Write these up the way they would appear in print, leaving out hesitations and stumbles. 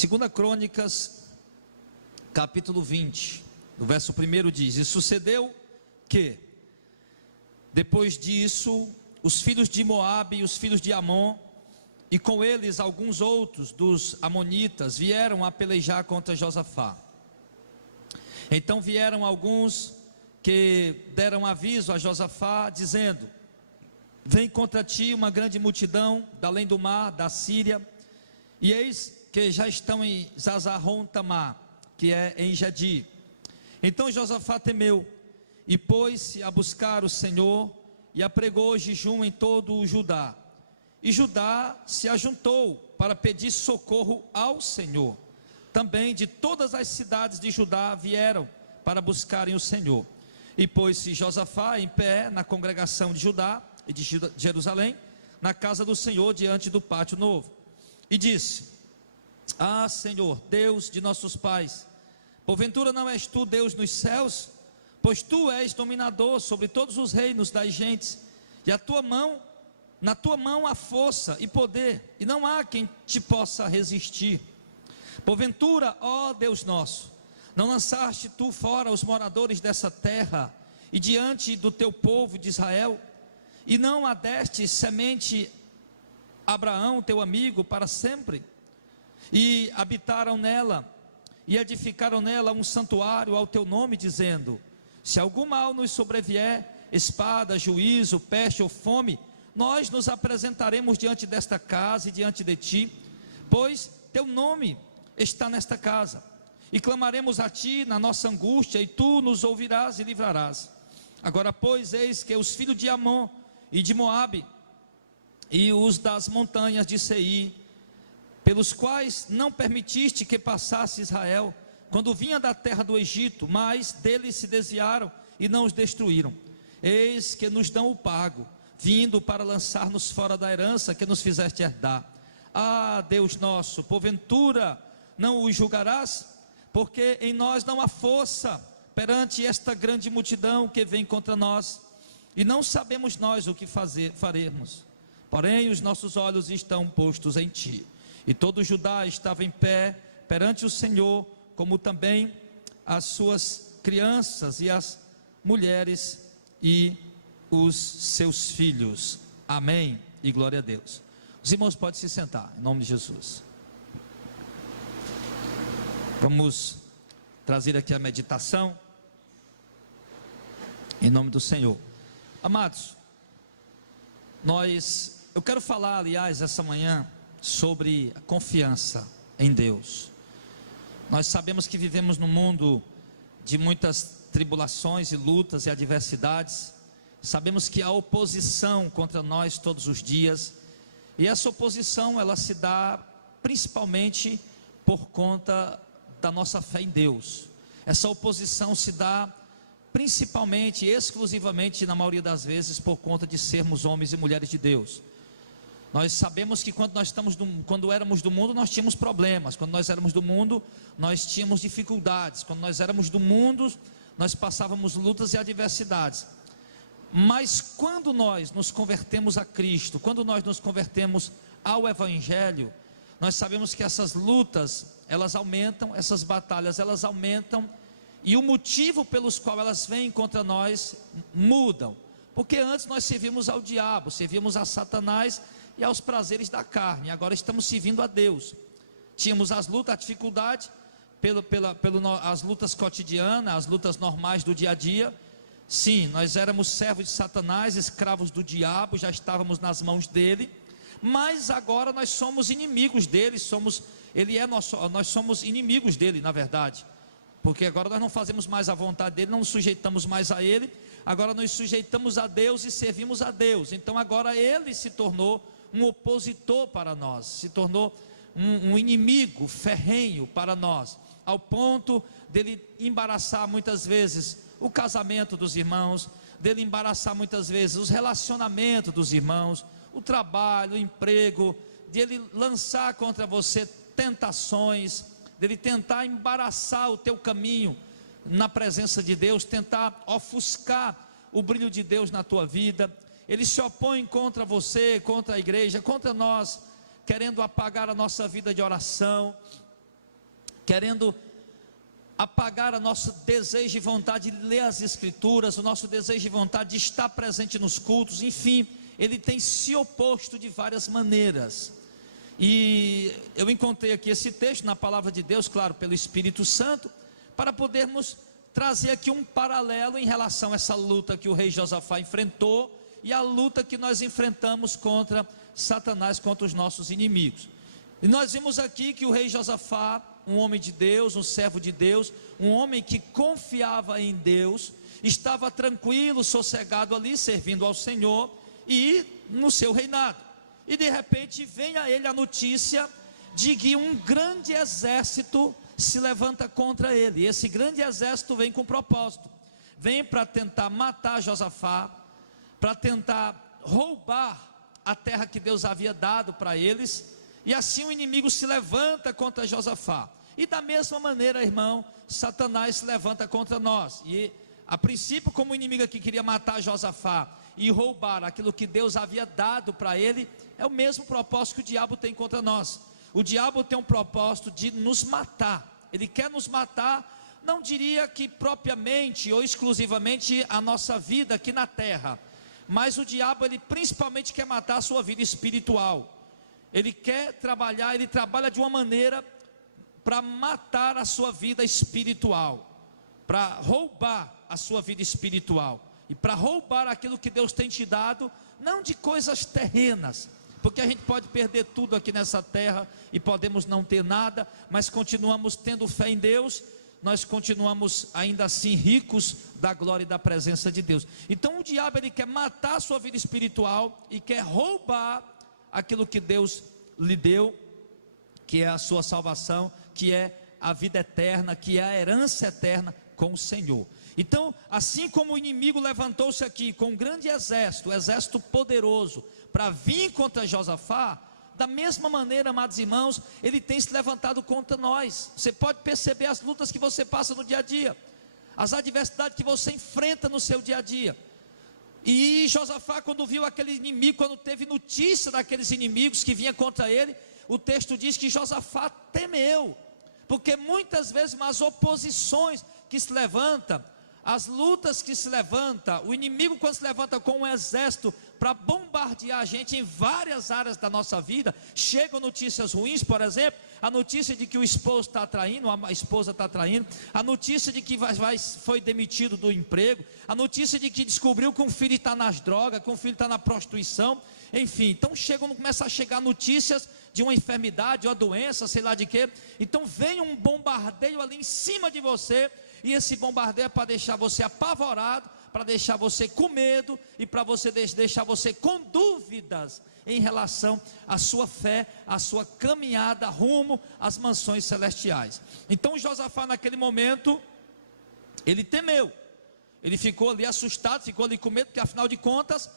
Segunda Crônicas, capítulo 20, no verso 1 diz: E sucedeu que, depois disso, os filhos de Moabe e os filhos de Amon, e com eles alguns outros dos amonitas, vieram a pelejar contra Josafá. Então vieram alguns que deram aviso a Josafá, dizendo: Vem contra ti uma grande multidão da além do mar, da Síria, e eis que já estão em Zazarrom Tamar, que é em Gedi. Então Josafá temeu e pôs-se a buscar o Senhor, e apregou jejum em todo o Judá. E Judá se ajuntou para pedir socorro ao Senhor. Também de todas as cidades de Judá vieram para buscarem o Senhor. E pôs-se Josafá em pé na congregação de Judá e de Jerusalém, na casa do Senhor, diante do pátio novo, e disse: Ah, Senhor, Deus de nossos pais, porventura não és tu Deus nos céus? Pois tu és dominador sobre todos os reinos das gentes, e na tua mão há força e poder, e não há quem te possa resistir. Porventura, ó Deus nosso, não lançaste tu fora os moradores dessa terra, e diante do teu povo de Israel, e não a deste semente a Abraão, teu amigo, para sempre? E habitaram nela, e edificaram nela um santuário ao teu nome, dizendo: Se algum mal nos sobrevier, espada, juízo, peste ou fome, nós nos apresentaremos diante desta casa e diante de ti, pois teu nome está nesta casa, e clamaremos a ti na nossa angústia, e tu nos ouvirás e livrarás. Agora, pois, eis que os filhos de Amon e de Moabe, e os das montanhas de Seir, pelos quais não permitiste que passasse Israel, quando vinha da terra do Egito, mas deles se desviaram e não os destruíram, eis que nos dão o pago, vindo para lançar-nos fora da herança que nos fizeste herdar. Ah, Deus nosso, porventura não os julgarás? Porque em nós não há força perante esta grande multidão que vem contra nós, e não sabemos nós o que faremos. Porém os nossos olhos estão postos em ti. E todo Judá estava em pé perante o Senhor, como também as suas crianças e as mulheres e os seus filhos. Amém e glória a Deus. Os irmãos podem se sentar, em nome de Jesus. Vamos trazer aqui a meditação, em nome do Senhor. Amados, eu quero falar, aliás, essa manhã, sobre a confiança em Deus. Nós sabemos que vivemos num mundo de muitas tribulações e lutas e adversidades. Sabemos que há oposição contra nós todos os dias, e essa oposição ela se dá principalmente por conta da nossa fé em Deus. Essa oposição se dá principalmente, exclusivamente, na maioria das vezes, por conta de sermos homens e mulheres de Deus. Nós sabemos que quando éramos do mundo, nós tínhamos problemas. Quando nós éramos do mundo, nós tínhamos dificuldades. Quando nós éramos do mundo, nós passávamos lutas e adversidades. Mas quando nós nos convertemos a Cristo, quando nós nos convertemos ao Evangelho, nós sabemos que essas lutas, elas aumentam, essas batalhas, elas aumentam, e o motivo pelos quais elas vêm contra nós mudam. Porque antes nós servíamos ao diabo, servíamos a Satanás e aos prazeres da carne. Agora estamos servindo a Deus. Tínhamos as lutas, a dificuldade, as lutas cotidianas, as lutas normais do dia a dia. Sim, nós éramos servos de Satanás, escravos do diabo, já estávamos nas mãos dele. Mas agora nós somos inimigos dele, nós somos inimigos dele, na verdade. Porque agora nós não fazemos mais a vontade dele, não nos sujeitamos mais a ele. Agora nos sujeitamos a Deus e servimos a Deus. Então agora ele se tornou um opositor para nós, se tornou um inimigo ferrenho para nós, ao ponto dele embaraçar muitas vezes o casamento dos irmãos, dele embaraçar muitas vezes os relacionamentos dos irmãos, o trabalho, o emprego, dele lançar contra você tentações, dele tentar embaraçar o teu caminho na presença de Deus, tentar ofuscar o brilho de Deus na tua vida. Ele se opõe contra você, contra a igreja, contra nós, querendo apagar a nossa vida de oração, querendo apagar o nosso desejo e vontade de ler as Escrituras, o nosso desejo e vontade de estar presente nos cultos, enfim, ele tem se oposto de várias maneiras. E eu encontrei aqui esse texto na palavra de Deus, claro, pelo Espírito Santo, para podermos trazer aqui um paralelo em relação a essa luta que o rei Josafá enfrentou e a luta que nós enfrentamos contra Satanás, contra os nossos inimigos. E nós vimos aqui que o rei Josafá, um homem de Deus, um servo de Deus, um homem que confiava em Deus, estava tranquilo, sossegado ali, servindo ao Senhor e no seu reinado. E de repente vem a ele a notícia de que um grande exército se levanta contra ele. E esse grande exército vem com propósito, vem para tentar matar Josafá, para tentar roubar a terra que Deus havia dado para eles. E assim o inimigo se levanta contra Josafá. E da mesma maneira, irmão, Satanás se levanta contra nós. E a princípio, como o inimigo aqui queria matar Josafá e roubar aquilo que Deus havia dado para ele, é o mesmo propósito que o diabo tem contra nós. O diabo tem um propósito de nos matar. Ele quer nos matar, não diria que propriamente ou exclusivamente a nossa vida aqui na terra, mas o diabo, ele principalmente quer matar a sua vida espiritual. Ele quer trabalhar, ele trabalha de uma maneira para matar a sua vida espiritual, para roubar a sua vida espiritual, e para roubar aquilo que Deus tem te dado, não de coisas terrenas, porque a gente pode perder tudo aqui nessa terra, e podemos não ter nada, mas continuamos tendo fé em Deus, nós continuamos ainda assim ricos da glória e da presença de Deus. Então o diabo, ele quer matar a sua vida espiritual, e quer roubar aquilo que Deus lhe deu, que é a sua salvação, que é a vida eterna, que é a herança eterna com o Senhor. Então, assim como o inimigo levantou-se aqui com um grande exército, um exército poderoso, para vir contra Josafá, da mesma maneira, amados irmãos, ele tem se levantado contra nós. Você pode perceber as lutas que você passa no dia a dia, as adversidades que você enfrenta no seu dia a dia. E Josafá, quando viu aquele inimigo, quando teve notícia daqueles inimigos que vinham contra ele, o texto diz que Josafá temeu, porque muitas vezes as oposições que se levantam, as lutas que se levantam, o inimigo quando se levanta com um exército para bombardear a gente em várias áreas da nossa vida, chegam notícias ruins, por exemplo, a notícia de que o esposo está traindo, a esposa está traindo, a notícia de que foi demitido do emprego, a notícia de que descobriu que um filho está nas drogas, que um filho está na prostituição, enfim, então começa a chegar notícias de uma enfermidade, uma doença, sei lá de quê. Então vem um bombardeio ali em cima de você, e esse bombardeio é para deixar você apavorado, para deixar você com medo, e para você deixar você com dúvidas em relação à sua fé, à sua caminhada rumo às mansões celestiais. Então Josafá, naquele momento, ele temeu, ele ficou ali assustado, ficou ali com medo, porque afinal de contas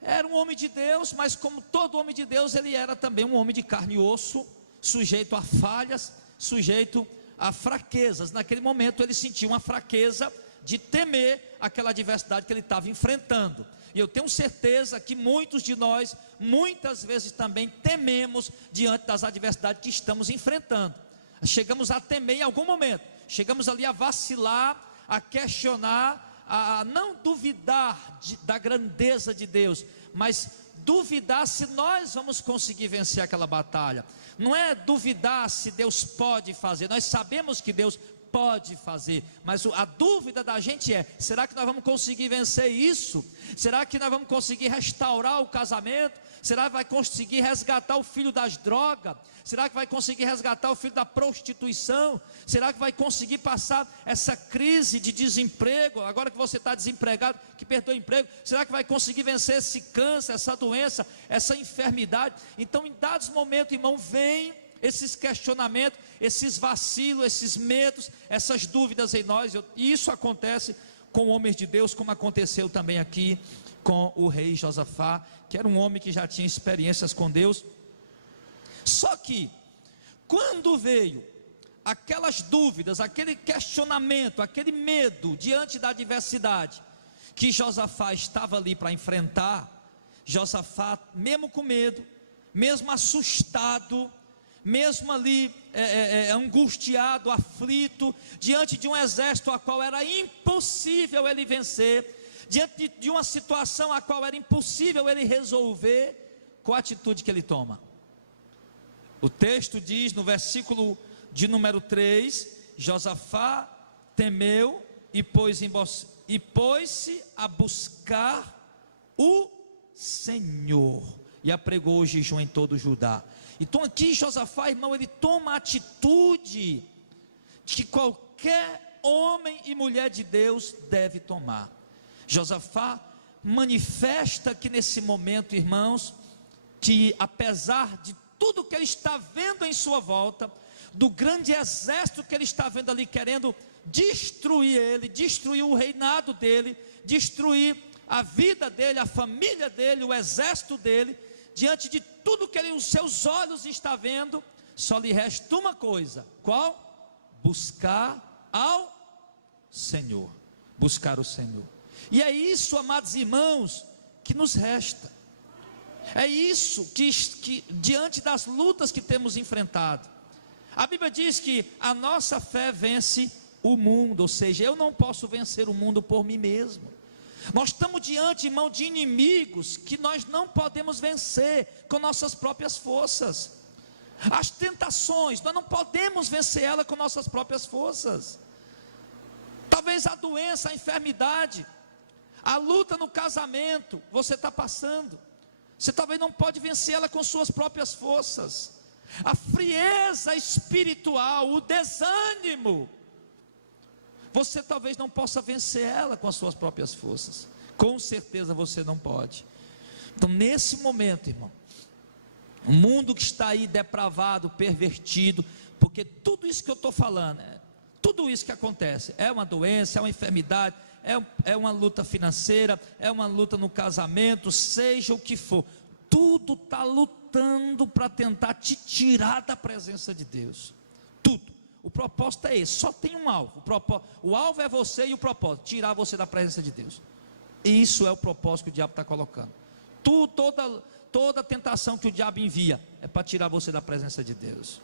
era um homem de Deus, mas como todo homem de Deus, ele era também um homem de carne e osso, sujeito a falhas, sujeito a fraquezas. Naquele momento ele sentiu uma fraqueza de temer aquela adversidade que ele estava enfrentando. E eu tenho certeza que muitos de nós, muitas vezes também tememos diante das adversidades que estamos enfrentando. Chegamos a temer em algum momento, chegamos ali a vacilar, a questionar, a não duvidar da grandeza de Deus, mas duvidar se nós vamos conseguir vencer aquela batalha. Não é duvidar se Deus pode fazer, nós sabemos que Deus pode fazer, mas a dúvida da gente é: será que nós vamos conseguir vencer isso? Será que nós vamos conseguir restaurar o casamento? Será que vai conseguir resgatar o filho das drogas? Será que vai conseguir resgatar o filho da prostituição? Será que vai conseguir passar essa crise de desemprego, agora que você está desempregado, que perdeu o emprego? Será que vai conseguir vencer esse câncer, essa doença, essa enfermidade? Então, em dados momentos, irmão, vem esses questionamentos, esses vacilos, esses medos, essas dúvidas em nós. E isso acontece com homens de Deus, como aconteceu também aqui com o rei Josafá, que era um homem que já tinha experiências com Deus. Só que quando veio aquelas dúvidas, aquele questionamento, aquele medo diante da adversidade que Josafá estava ali para enfrentar, Josafá, mesmo com medo, mesmo assustado, mesmo ali angustiado, aflito, diante de um exército a qual era impossível ele vencer, diante de uma situação a qual era impossível ele resolver, qual a atitude que ele toma? O texto diz no versículo de número 3, Josafá temeu e pôs-se a buscar o Senhor, e apregou o jejum em todo o Judá. Então aqui Josafá, irmão, ele toma a atitude que qualquer homem e mulher de Deus deve tomar. Josafá manifesta que nesse momento, irmãos, que apesar de tudo que ele está vendo em sua volta, do grande exército que ele está vendo ali, querendo destruir ele, destruir o reinado dele, destruir a vida dele, a família dele, o exército dele, diante de tudo que os seus olhos estão vendo, só lhe resta uma coisa: qual? Buscar ao Senhor, buscar o Senhor. E é isso, amados irmãos, que nos resta. É isso que diante das lutas que temos enfrentado, a Bíblia diz que a nossa fé vence o mundo, ou seja, eu não posso vencer o mundo por mim mesmo. Nós estamos diante, irmão, de inimigos que nós não podemos vencer com nossas próprias forças. As tentações, nós não podemos vencer elas com nossas próprias forças. Talvez a doença, a enfermidade, a luta no casamento, você está passando, você talvez não pode vencer ela com suas próprias forças. A frieza espiritual, o desânimo, você talvez não possa vencer ela com as suas próprias forças. Com certeza você não pode. Então nesse momento, irmão, o mundo que está aí depravado, pervertido, porque tudo isso que eu estou falando, tudo isso que acontece, é uma doença, é uma enfermidade, é uma luta financeira, é uma luta no casamento, seja o que for, tudo está lutando para tentar te tirar da presença de Deus. Tudo. O propósito é esse, só tem um alvo. O alvo é você, e o propósito, tirar você da presença de Deus. E isso é o propósito que o diabo está colocando. Toda tentação que o diabo envia é para tirar você da presença de Deus,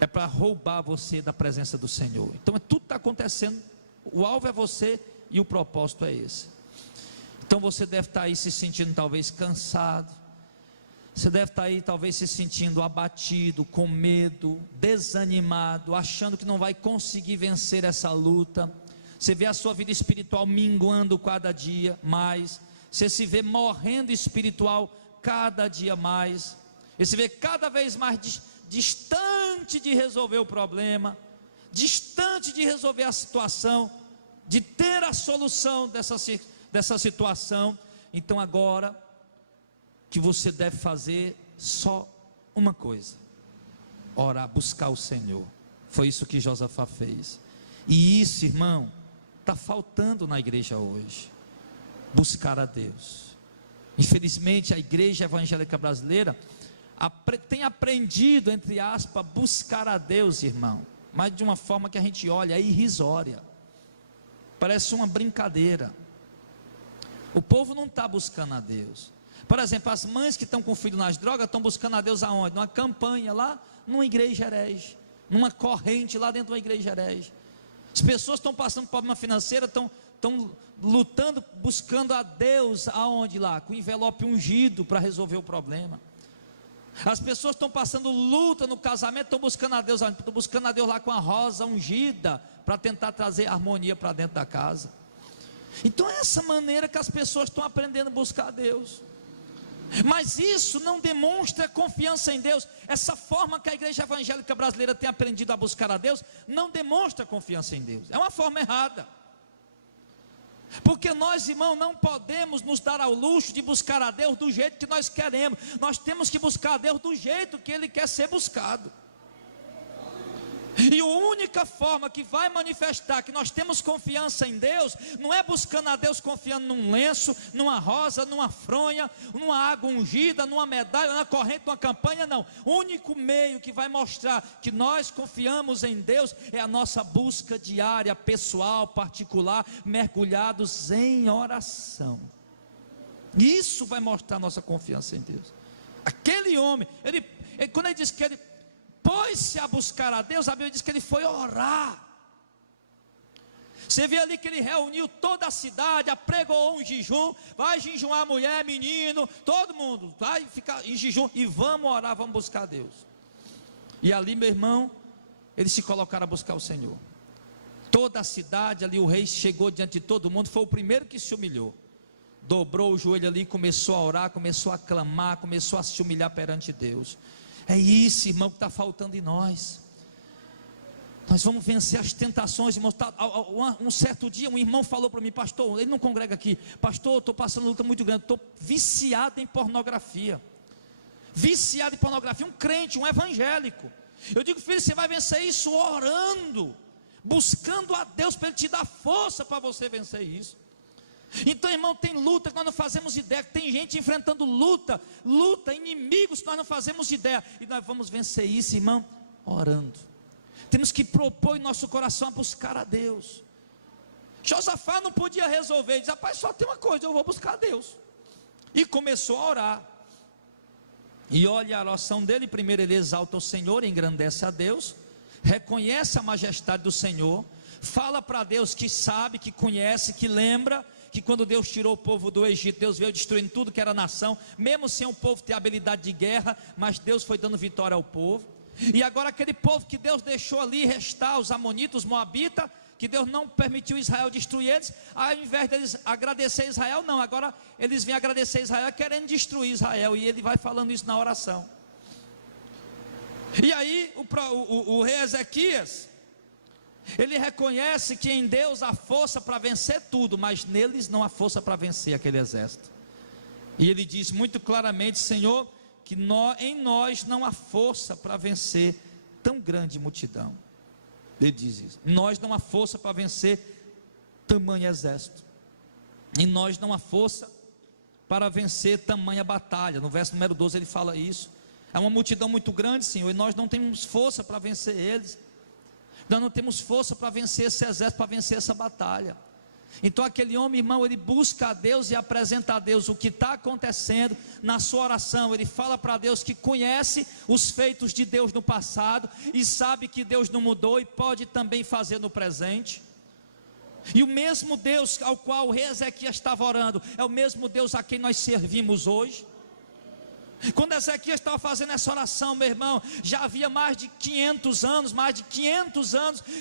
é para roubar você da presença do Senhor. Então tudo está acontecendo, o alvo é você e o propósito é esse. Então você deve estar aí se sentindo talvez cansado, você deve estar aí talvez se sentindo abatido, com medo, desanimado, achando que não vai conseguir vencer essa luta. Você vê a sua vida espiritual minguando cada dia mais, você se vê morrendo espiritual cada dia mais, você se vê cada vez mais distante de resolver o problema, distante de resolver a situação, de ter a solução dessa situação. Então agora que você deve fazer só uma coisa: orar, buscar o Senhor. Foi isso que Josafá fez. E isso, irmão, está faltando na igreja hoje. Buscar a Deus. Infelizmente a igreja evangélica brasileira tem aprendido, entre aspas, buscar a Deus, irmão, mas de uma forma que a gente olha, é irrisória, parece uma brincadeira. O povo não está buscando a Deus. Por exemplo, as mães que estão com o filho nas drogas estão buscando a Deus aonde? Numa campanha lá, numa igreja herege, numa corrente lá dentro de uma igreja herege. As pessoas estão passando por problema financeiro, estão lutando, buscando a Deus aonde lá? Com envelope ungido para resolver o problema. As pessoas estão passando luta no casamento, estão buscando a Deus, estão buscando a Deus lá com a rosa ungida, para tentar trazer harmonia para dentro da casa. Então é essa maneira que as pessoas estão aprendendo a buscar a Deus. Mas isso não demonstra confiança em Deus. Essa forma que a igreja evangélica brasileira tem aprendido a buscar a Deus não demonstra confiança em Deus. É uma forma errada. Porque nós, irmão, não podemos nos dar ao luxo de buscar a Deus do jeito que nós queremos. Nós temos que buscar a Deus do jeito que Ele quer ser buscado. E a única forma que vai manifestar que nós temos confiança em Deus, não é buscando a Deus confiando num lenço, numa rosa, numa fronha, numa água ungida, numa medalha, numa corrente, numa campanha, não. O único meio que vai mostrar que nós confiamos em Deus é a nossa busca diária, pessoal, particular, mergulhados em oração. Isso vai mostrar a nossa confiança em Deus. Aquele homem, quando ele diz que ele pôs-se a buscar a Deus, a Bíblia diz que ele foi orar. Você vê ali que ele reuniu toda a cidade, apregoou um jejum, vai jejuar mulher, menino, todo mundo, vai ficar em jejum e vamos orar, vamos buscar a Deus. E ali, meu irmão, eles se colocaram a buscar o Senhor. Toda a cidade ali, o rei chegou diante de todo mundo, foi o primeiro que se humilhou. Dobrou o joelho ali, começou a orar, começou a clamar, começou a se humilhar perante Deus. É isso, irmão, que está faltando em nós. Nós vamos vencer as tentações, irmão. Um certo dia um irmão falou para mim: pastor, ele não congrega aqui, pastor, eu estou passando uma luta muito grande, estou viciado em pornografia. Viciado em pornografia, um crente, um evangélico. Eu digo: filho, você vai vencer isso orando, buscando a Deus para Ele te dar força para você vencer isso. Então, irmão, tem luta que nós não fazemos ideia, tem gente enfrentando luta, inimigos que nós não fazemos ideia, e nós vamos vencer isso, irmão, orando. Temos que propor em nosso coração a buscar a Deus. Josafá não podia resolver, ele diz: rapaz, só tem uma coisa, eu vou buscar a Deus. E começou a orar. E olha a oração dele: primeiro ele exalta o Senhor, engrandece a Deus, reconhece a majestade do Senhor, fala para Deus que sabe, que conhece, que lembra, que quando Deus tirou o povo do Egito, Deus veio destruindo tudo que era nação, mesmo sem o povo ter habilidade de guerra, mas Deus foi dando vitória ao povo. E agora aquele povo que Deus deixou ali restar, os amonitas, os moabitas, que Deus não permitiu Israel destruir eles, ao invés deles agradecer Israel, não, agora eles vêm agradecer Israel querendo destruir Israel, e ele vai falando isso na oração. E aí o rei Ezequias, ele reconhece que em Deus há força para vencer tudo, mas neles não há força para vencer aquele exército. E ele diz muito claramente: Senhor, que em nós não há força para vencer tão grande multidão. Ele diz isso: em nós não há força para vencer tamanho exército, em nós não há força para vencer tamanha batalha. No verso número 12 ele fala isso: é uma multidão muito grande, Senhor, e nós não temos força para vencer eles, nós não temos força para vencer esse exército, para vencer essa batalha. Então aquele homem, irmão, ele busca a Deus e apresenta a Deus o que está acontecendo na sua oração. Ele fala para Deus que conhece os feitos de Deus no passado e sabe que Deus não mudou e pode também fazer no presente. E o mesmo Deus ao qual o rei Ezequias estava orando é o mesmo Deus a quem nós servimos hoje. Quando Ezequias estava fazendo essa oração, meu irmão, já havia mais de 500 anos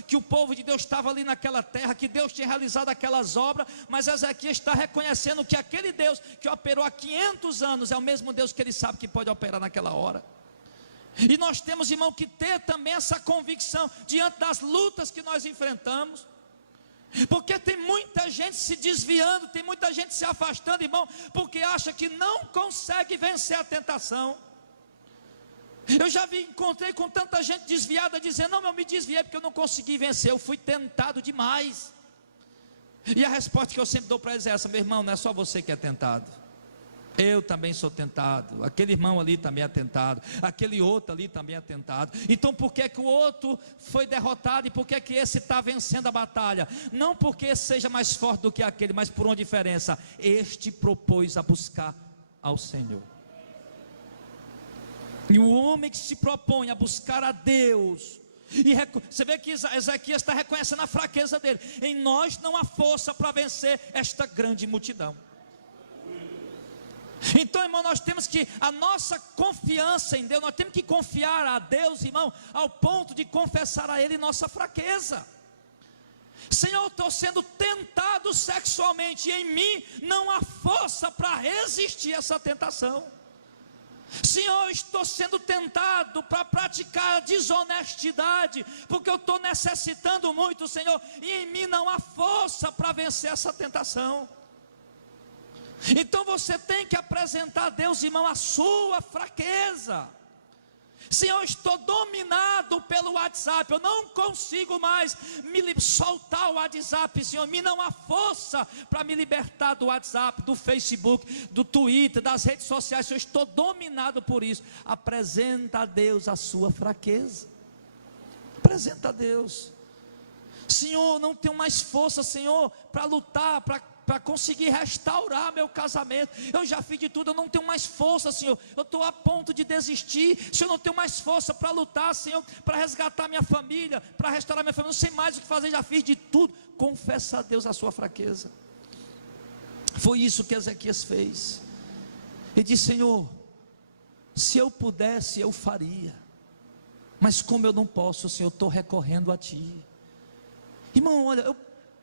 que o povo de Deus estava ali naquela terra, que Deus tinha realizado aquelas obras, mas Ezequias está reconhecendo que aquele Deus que operou há 500 anos é o mesmo Deus que ele sabe que pode operar naquela hora. E nós temos, irmão, que ter também essa convicção diante das lutas que nós enfrentamos. Porque tem muita gente se desviando, tem muita gente se afastando, irmão, porque acha que não consegue vencer a tentação. Eu já encontrei com tanta gente desviada dizendo: não, eu me desviei porque eu não consegui vencer, eu fui tentado demais. E a resposta que eu sempre dou para eles é essa: meu irmão, não é só você que é tentado, eu também sou tentado, aquele irmão ali também é tentado, aquele outro ali também é tentado. Então por que que o outro foi derrotado e por que que esse está vencendo a batalha? Não porque esse seja mais forte do que aquele, mas por uma diferença: este propôs a buscar ao Senhor. E o homem que se propõe a buscar a Deus, e você vê que Ezequias está reconhecendo a fraqueza dele: em nós não há força para vencer esta grande multidão. Então, irmão, nós temos que, a nossa confiança em Deus, nós temos que confiar a Deus, irmão, ao ponto de confessar a Ele nossa fraqueza. Senhor, eu estou sendo tentado sexualmente, e em mim não há força para resistir a essa tentação. Senhor, eu estou sendo tentado para praticar a desonestidade, porque eu estou necessitando muito, Senhor, e em mim não há força para vencer essa tentação. Então você tem que apresentar a Deus, irmão, a sua fraqueza. Senhor, estou dominado pelo WhatsApp, eu não consigo mais me soltar o WhatsApp, Senhor, me não há força para me libertar do WhatsApp, do Facebook, do Twitter, das redes sociais, Senhor, estou dominado por isso. Apresenta a Deus a sua fraqueza, apresenta a Deus. Senhor, não tenho mais força, Senhor, para lutar, para para conseguir restaurar meu casamento. Eu já fiz de tudo, eu não tenho mais força, Senhor. Eu estou a ponto de desistir. Senhor, eu não tenho mais força para lutar, Senhor, para resgatar minha família, para restaurar minha família. Não sei mais o que fazer, já fiz de tudo. Confessa a Deus a sua fraqueza. Foi isso que Ezequias fez. Ele disse: Senhor, se eu pudesse, eu faria, mas como eu não posso, Senhor, eu estou recorrendo a Ti. Irmão, olha,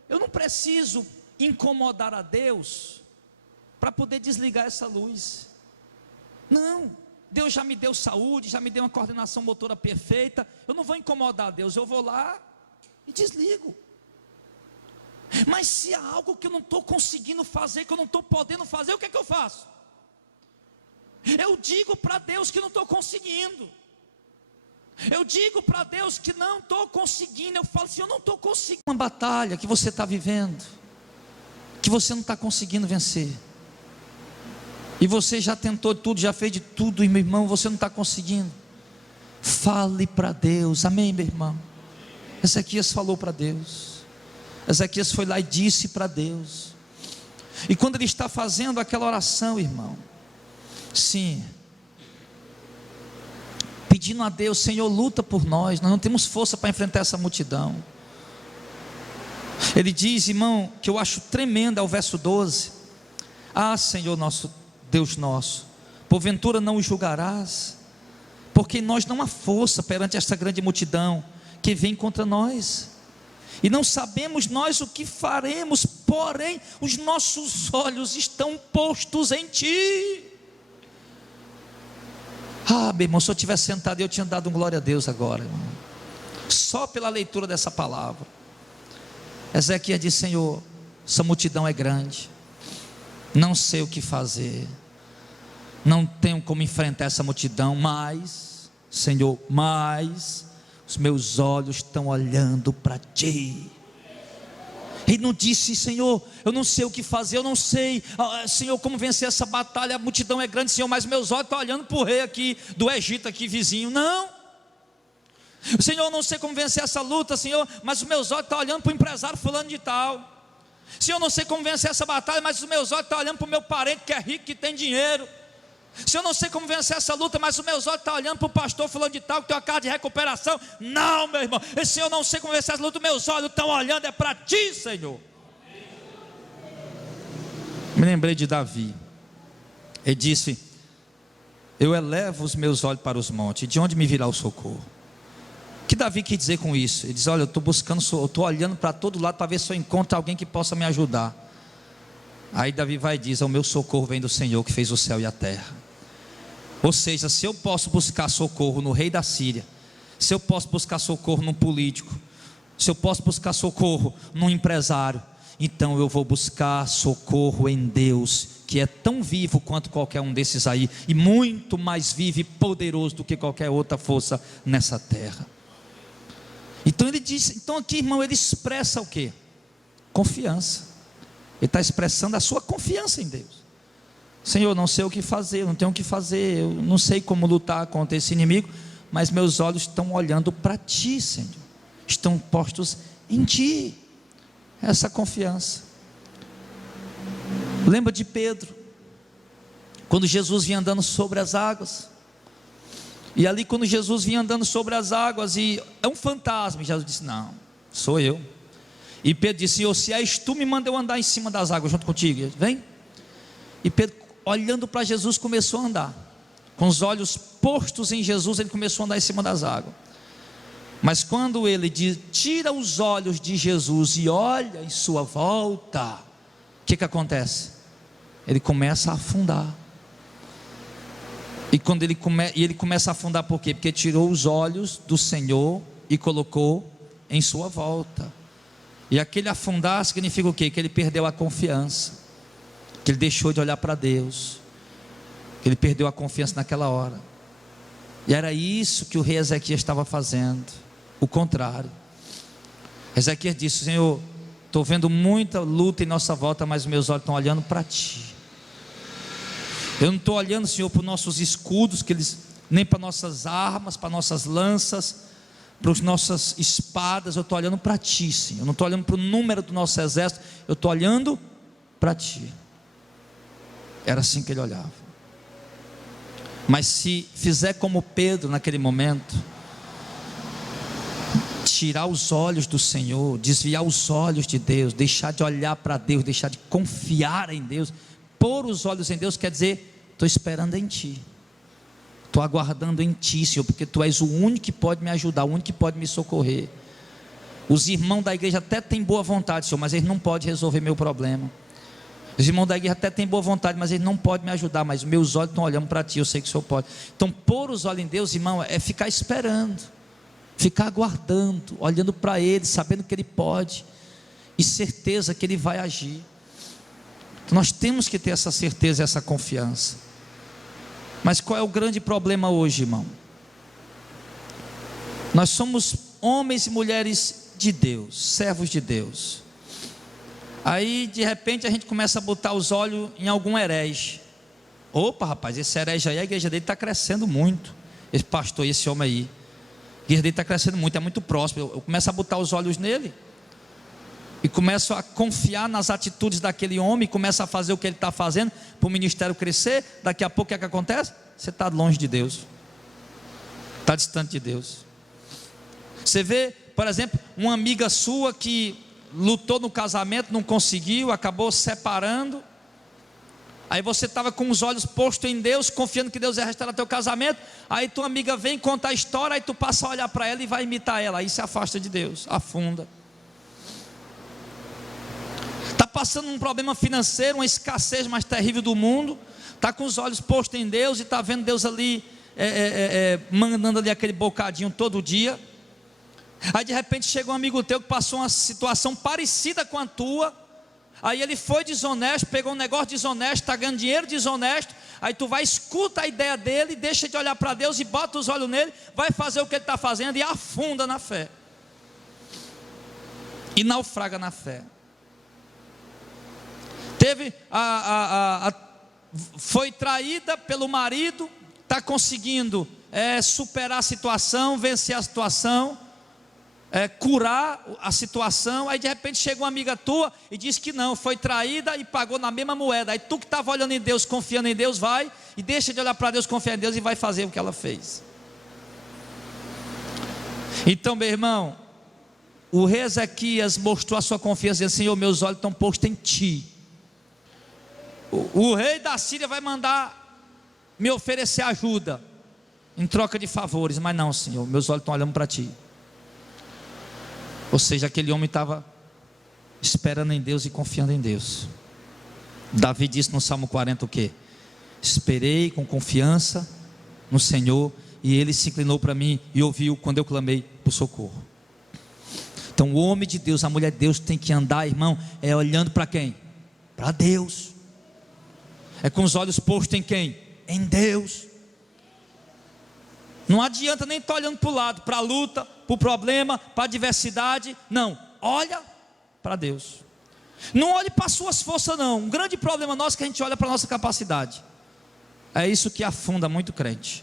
eu não preciso incomodar a Deus para poder desligar essa luz. Não, Deus já me deu saúde, já me deu uma coordenação motora perfeita. Eu não vou incomodar a Deus, eu vou lá e desligo. Mas se há algo que eu não estou conseguindo fazer, que eu não estou podendo fazer, o que é que eu faço? Eu digo para Deus que não estou conseguindo. Eu digo para Deus que não estou conseguindo. Eu falo assim: eu não estou conseguindo. Uma batalha que você está vivendo, que você não está conseguindo vencer, e você já tentou tudo, já fez de tudo, e meu irmão, você não está conseguindo. Fale para Deus, amém, meu irmão? Ezequias falou para Deus. Ezequias foi lá e disse para Deus. E quando ele está fazendo aquela oração, irmão, sim, pedindo a Deus: Senhor, luta por nós não temos força para enfrentar essa multidão. Ele diz, irmão, que eu acho tremendo, é o verso 12: ah, Senhor nosso, Deus nosso, porventura não os julgarás, porque em nós não há força perante esta grande multidão que vem contra nós, e não sabemos nós o que faremos, porém os nossos olhos estão postos em Ti. Ah, meu irmão, se eu tivesse sentado, eu tinha dado um glória a Deus agora, irmão, só pela leitura dessa palavra. Ezequias disse: Senhor, essa multidão é grande, não sei o que fazer, não tenho como enfrentar essa multidão, mas, Senhor, os meus olhos estão olhando para Ti. Ele não disse: Senhor, eu não sei o que fazer, eu não sei, Senhor, como vencer essa batalha, a multidão é grande, Senhor, mas meus olhos estão olhando para o rei aqui do Egito, aqui vizinho. Não, Senhor, eu não sei como vencer essa luta, Senhor, mas os meus olhos estão olhando para o empresário fulano de tal. Senhor, eu não sei como vencer essa batalha, mas os meus olhos estão olhando para o meu parente que é rico, que tem dinheiro. Senhor, eu não sei como vencer essa luta, mas os meus olhos estão olhando para o pastor fulano de tal, que tem uma casa de recuperação. Não, meu irmão, Senhor, eu não sei como vencer essa luta, meus olhos estão olhando é para Ti, Senhor. Me lembrei de Davi. Ele disse: eu elevo os meus olhos para os montes, de onde me virá o socorro? O que Davi quis dizer com isso? Ele diz: olha, eu estou buscando, eu estou olhando para todo lado para ver se eu encontro alguém que possa me ajudar. Aí Davi vai e diz: o meu socorro vem do Senhor que fez o céu e a terra. Ou seja, se eu posso buscar socorro no rei da Síria, se eu posso buscar socorro num político, se eu posso buscar socorro num empresário, então eu vou buscar socorro em Deus, que é tão vivo quanto qualquer um desses aí, e muito mais vivo e poderoso do que qualquer outra força nessa terra. Então ele diz, então aqui, irmão, ele expressa o quê? Confiança. Ele está expressando a sua confiança em Deus. Senhor, eu não sei o que fazer, eu não tenho o que fazer, eu não sei como lutar contra esse inimigo, mas meus olhos estão olhando para Ti, Senhor, estão postos em Ti. Essa confiança. Lembra de Pedro, quando Jesus vinha andando sobre as águas, e ali quando Jesus vinha andando sobre as águas, e é um fantasma, e Jesus disse: não, sou eu. E Pedro disse: Senhor, se és Tu, me manda eu andar em cima das águas junto contigo. Ele, vem. E Pedro, olhando para Jesus, começou a andar, com os olhos postos em Jesus, ele começou a andar em cima das águas. Mas quando ele tira os olhos de Jesus e olha em sua volta, o que acontece? Ele começa a afundar. E quando ele começa a afundar, por quê? Porque tirou os olhos do Senhor e colocou em sua volta. E aquele afundar significa o quê? Que ele perdeu a confiança, que ele deixou de olhar para Deus, que ele perdeu a confiança naquela hora. E era isso que o rei Ezequias estava fazendo, o contrário. Ezequias disse: Senhor, estou vendo muita luta em nossa volta, mas meus olhos estão olhando para Ti. Eu não estou olhando, Senhor, para os nossos escudos, nem para nossas armas, para nossas lanças, para as nossas espadas. Eu estou olhando para Ti, Senhor. Eu não estou olhando para o número do nosso exército, eu estou olhando para ti. Era assim que ele olhava. Mas se fizer como Pedro naquele momento, tirar os olhos do Senhor, desviar os olhos de Deus, deixar de olhar para Deus, deixar de confiar em Deus, pôr os olhos em Deus, quer dizer, estou esperando em Ti, estou aguardando em Ti, Senhor, porque Tu és o único que pode me ajudar, o único que pode me socorrer. Os irmãos da igreja até têm boa vontade, Senhor, mas eles não podem resolver meu problema. Os irmãos da igreja até têm boa vontade, mas eles não podem me ajudar, mas meus olhos estão olhando para Ti, eu sei que o Senhor pode. Então, pôr os olhos em Deus, irmão, é ficar esperando, ficar aguardando, olhando para Ele, sabendo que Ele pode, e certeza que Ele vai agir. Então, nós temos que ter essa certeza e essa confiança. Mas qual é o grande problema hoje, irmão? Nós somos homens e mulheres de Deus, servos de Deus. Aí de repente a gente começa a botar os olhos em algum herege. Opa, rapaz, esse herege aí, a igreja dele está crescendo muito. Esse pastor, esse homem aí, a igreja dele está crescendo muito, é muito próspero. Eu começo a botar os olhos nele e começo a confiar nas atitudes daquele homem, começo a fazer o que ele está fazendo para o ministério crescer. Daqui a pouco o que é que acontece? Você está longe de Deus, está distante de Deus. Você vê, por exemplo, uma amiga sua que lutou no casamento, não conseguiu, acabou separando. Aí você estava com os olhos postos em Deus, confiando que Deus ia restaurar teu casamento. Aí tua amiga vem contar a história, aí tu passa a olhar para ela e vai imitar ela. Aí se afasta de Deus, afunda. Está passando um problema financeiro, uma escassez mais terrível do mundo. Está com os olhos postos em Deus e está vendo Deus ali, mandando ali aquele bocadinho todo dia. Aí de repente chega um amigo teu que passou uma situação parecida com a tua. Aí ele foi desonesto, pegou um negócio desonesto, está ganhando dinheiro desonesto. Aí tu vai, escuta a ideia dele, deixa de olhar para Deus e bota os olhos nele, vai fazer o que ele está fazendo e afunda na fé, e naufraga na fé. Foi traída pelo marido, está conseguindo superar a situação, vencer a situação, curar a situação. Aí de repente chega uma amiga tua e diz que não, foi traída e pagou na mesma moeda. Aí tu que estava olhando em Deus, confiando em Deus, vai e deixa de olhar para Deus, confiar em Deus e vai fazer o que ela fez. Então, meu irmão, o rei Ezequias mostrou a sua confiança, dizendo: Senhor, meus olhos estão postos em Ti. O rei da Síria vai mandar me oferecer ajuda em troca de favores, mas não, Senhor, meus olhos estão olhando para Ti. Ou seja, aquele homem estava esperando em Deus e confiando em Deus. Davi disse no Salmo 40 o quê? Esperei com confiança no Senhor, e Ele se inclinou para mim e ouviu quando eu clamei por socorro. Então o homem de Deus, a mulher de Deus tem que andar, irmão, olhando para quem? Para Deus. Com os olhos postos em quem? Em Deus. Não adianta nem estar olhando para o lado, para a luta, para o problema, para a adversidade. Não, olha para Deus. Não olhe para as suas forças não. Um grande problema nosso é que a gente olha para a nossa capacidade. É isso que afunda muito crente.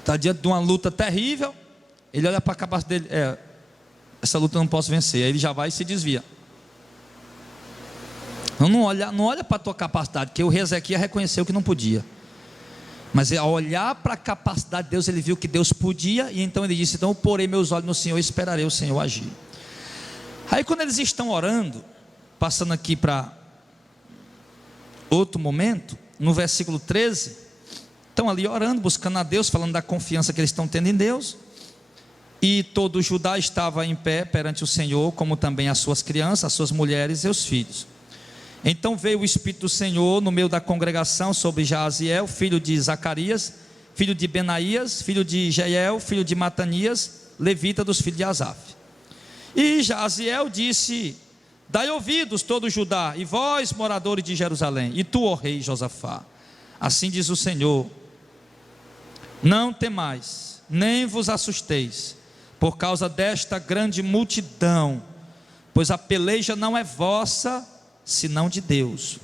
Está diante de uma luta terrível, ele olha para a capacidade dele, essa luta eu não posso vencer. Aí ele já vai e se desvia. Não olha para a tua capacidade, porque o rei Ezequias reconheceu que não podia. Mas ao olhar para a capacidade de Deus, ele viu que Deus podia, e então ele disse: então eu porei meus olhos no Senhor e esperarei o Senhor agir. Aí quando eles estão orando, passando aqui para outro momento, no versículo 13, estão ali orando, buscando a Deus, falando da confiança que eles estão tendo em Deus. E todo Judá estava em pé perante o Senhor, como também as suas crianças, as suas mulheres e os filhos. Então veio o Espírito do Senhor no meio da congregação sobre Jaaziel, filho de Zacarias, filho de Benaías, filho de Jeiel, filho de Matanias, levita dos filhos de Asaf. E Jaaziel disse: dai ouvidos todo Judá, e vós moradores de Jerusalém, e tu, ó rei Josafá, assim diz o Senhor: não temais, nem vos assusteis, por causa desta grande multidão, pois a peleja não é vossa, senão de Deus.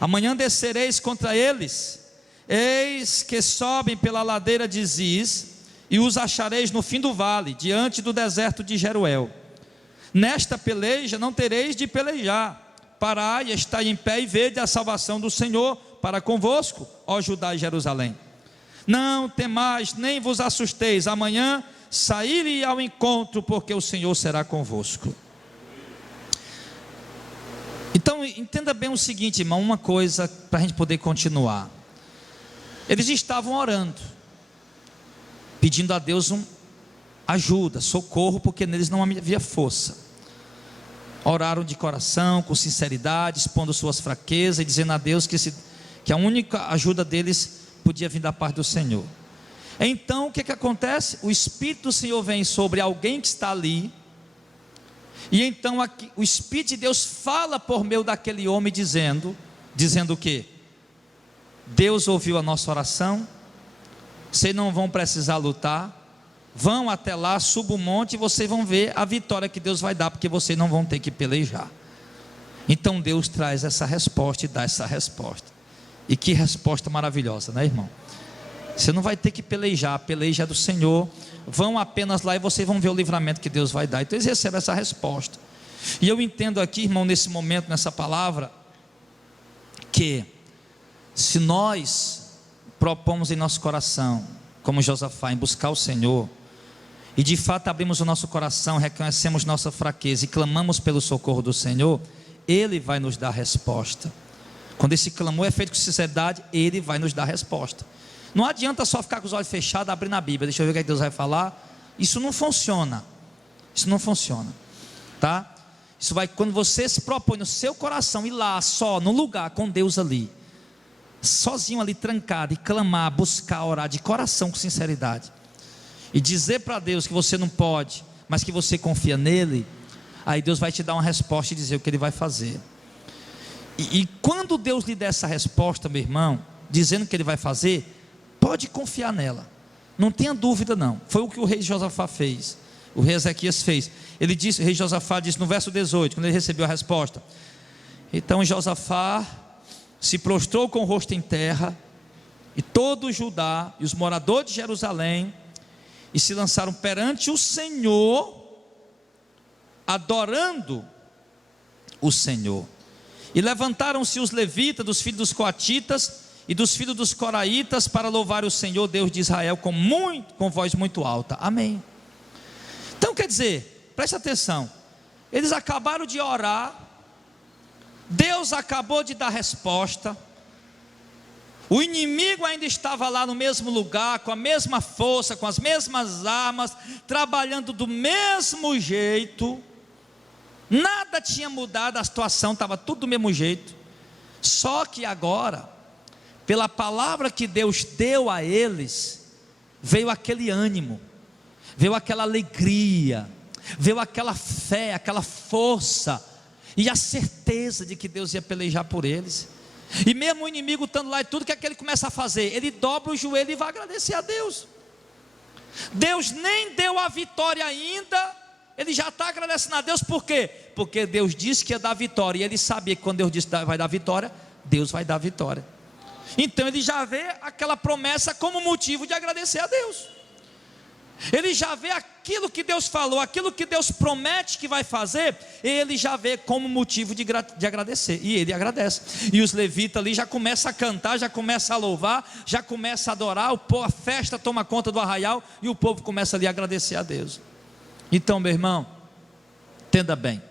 Amanhã descereis contra eles, eis que sobem pela ladeira de Ziz, e os achareis no fim do vale, diante do deserto de Jeruel. Nesta peleja não tereis de pelejar, parai, estai em pé e vede a salvação do Senhor para convosco, ó Judá e Jerusalém. Não temais, nem vos assusteis, amanhã sairei ao encontro, porque o Senhor será convosco. Então entenda bem o seguinte, irmão, uma coisa para a gente poder continuar. Eles estavam orando, pedindo a Deus ajuda, socorro, porque neles não havia força. Oraram de coração, com sinceridade, expondo suas fraquezas e dizendo a Deus que a única ajuda deles podia vir da parte do Senhor. Então o que acontece? O Espírito do Senhor vem sobre alguém que está ali, e então aqui, o Espírito de Deus fala por meio daquele homem dizendo o quê? Deus ouviu a nossa oração, vocês não vão precisar lutar, vão até lá, subam o monte e vocês vão ver a vitória que Deus vai dar, porque vocês não vão ter que pelejar. Então Deus traz essa resposta e dá essa resposta. E que resposta maravilhosa, né, irmão? Você não vai ter que pelejar, a peleja é do Senhor. Vão apenas lá e vocês vão ver o livramento que Deus vai dar. Então eles recebem essa resposta. E eu entendo aqui, irmão, nesse momento, nessa palavra, que se nós propomos em nosso coração, como Josafá, em buscar o Senhor, e de fato abrimos o nosso coração, reconhecemos nossa fraqueza e clamamos pelo socorro do Senhor, Ele vai nos dar resposta. Quando esse clamor é feito com sinceridade, Ele vai nos dar resposta. Não adianta só ficar com os olhos fechados, abrindo a Bíblia, deixa eu ver o que Deus vai falar. Isso não funciona. Isso não funciona, tá? Isso vai, quando você se propõe no seu coração, ir lá só, no lugar, com Deus ali, sozinho ali, trancado, e clamar, buscar, orar de coração, com sinceridade, e dizer para Deus que você não pode, mas que você confia nele, aí Deus vai te dar uma resposta e dizer o que Ele vai fazer. E quando Deus lhe der essa resposta, meu irmão, dizendo o que Ele vai fazer, pode confiar nela, não tenha dúvida não. Foi o que o rei Josafá fez, o rei Ezequias fez. Ele disse, o rei Josafá disse no verso 18, quando ele recebeu a resposta: então Josafá se prostrou com o rosto em terra, e todo o Judá e os moradores de Jerusalém, e se lançaram perante o Senhor, adorando o Senhor. E levantaram-se os levitas, dos filhos dos coatitas e dos filhos dos coraitas, para louvar o Senhor Deus de Israel com voz muito alta. Amém. Então quer dizer, preste atenção, eles acabaram de orar, Deus acabou de dar resposta, o inimigo ainda estava lá no mesmo lugar, com a mesma força, com as mesmas armas, trabalhando do mesmo jeito, nada tinha mudado, a situação estava tudo do mesmo jeito. Só que agora, pela palavra que Deus deu a eles, veio aquele ânimo, veio aquela alegria, veio aquela fé, aquela força, e a certeza de que Deus ia pelejar por eles. E mesmo o inimigo estando lá e tudo, o que é que ele começa a fazer? Ele dobra o joelho e vai agradecer a Deus. Deus nem deu a vitória ainda, ele já está agradecendo a Deus. Por quê? Porque Deus disse que ia dar vitória, e ele sabia que quando Deus disse que vai dar vitória, Deus vai dar vitória. Então ele já vê aquela promessa como motivo de agradecer a Deus. Ele já vê aquilo que Deus falou, aquilo que Deus promete que vai fazer, ele já vê como motivo de agradecer, e ele agradece. E os levitas ali já começam a cantar, já começam a louvar, já começam a adorar, a festa toma conta do arraial, e o povo começa ali a agradecer a Deus. Então, meu irmão, entenda bem,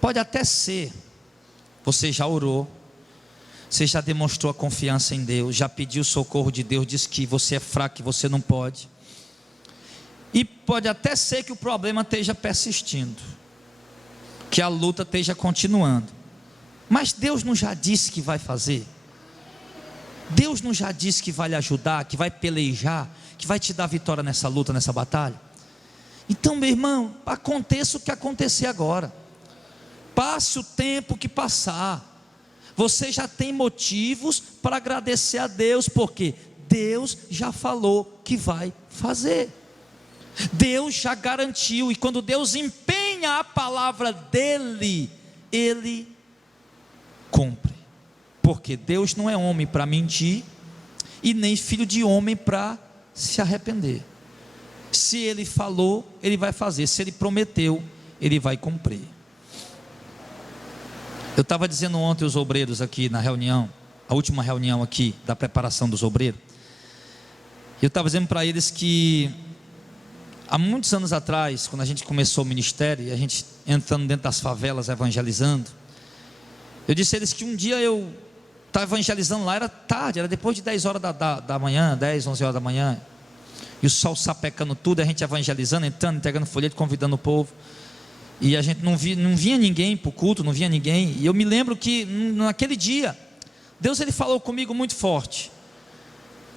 pode até ser, você já orou, você já demonstrou a confiança em Deus, já pediu o socorro de Deus, disse que você é fraco, que você não pode, e pode até ser que o problema esteja persistindo, que a luta esteja continuando, mas Deus não já disse que vai fazer? Deus não já disse que vai lhe ajudar, que vai pelejar, que vai te dar vitória nessa luta, nessa batalha? Então, meu irmão, aconteça o que acontecer agora, passe o tempo que passar, você já tem motivos para agradecer a Deus, porque Deus já falou que vai fazer, Deus já garantiu, e quando Deus empenha a palavra dele, Ele cumpre, porque Deus não é homem para mentir, e nem filho de homem para se arrepender. Se Ele falou, Ele vai fazer, se Ele prometeu, Ele vai cumprir. Eu estava dizendo ontem aos obreiros aqui na reunião, a última reunião aqui da preparação dos obreiros, eu estava dizendo para eles que há muitos anos atrás, quando a gente começou o ministério, e a gente entrando dentro das favelas evangelizando, eu disse a eles que um dia eu estava evangelizando lá, era tarde, era depois de 10 horas da manhã, 10, 11 horas da manhã, e o sol sapecando tudo, a gente evangelizando, entrando, entregando folheto, convidando o povo, e a gente não vinha ninguém para o culto, não vinha ninguém, e eu me lembro que naquele dia, Deus ele falou comigo muito forte,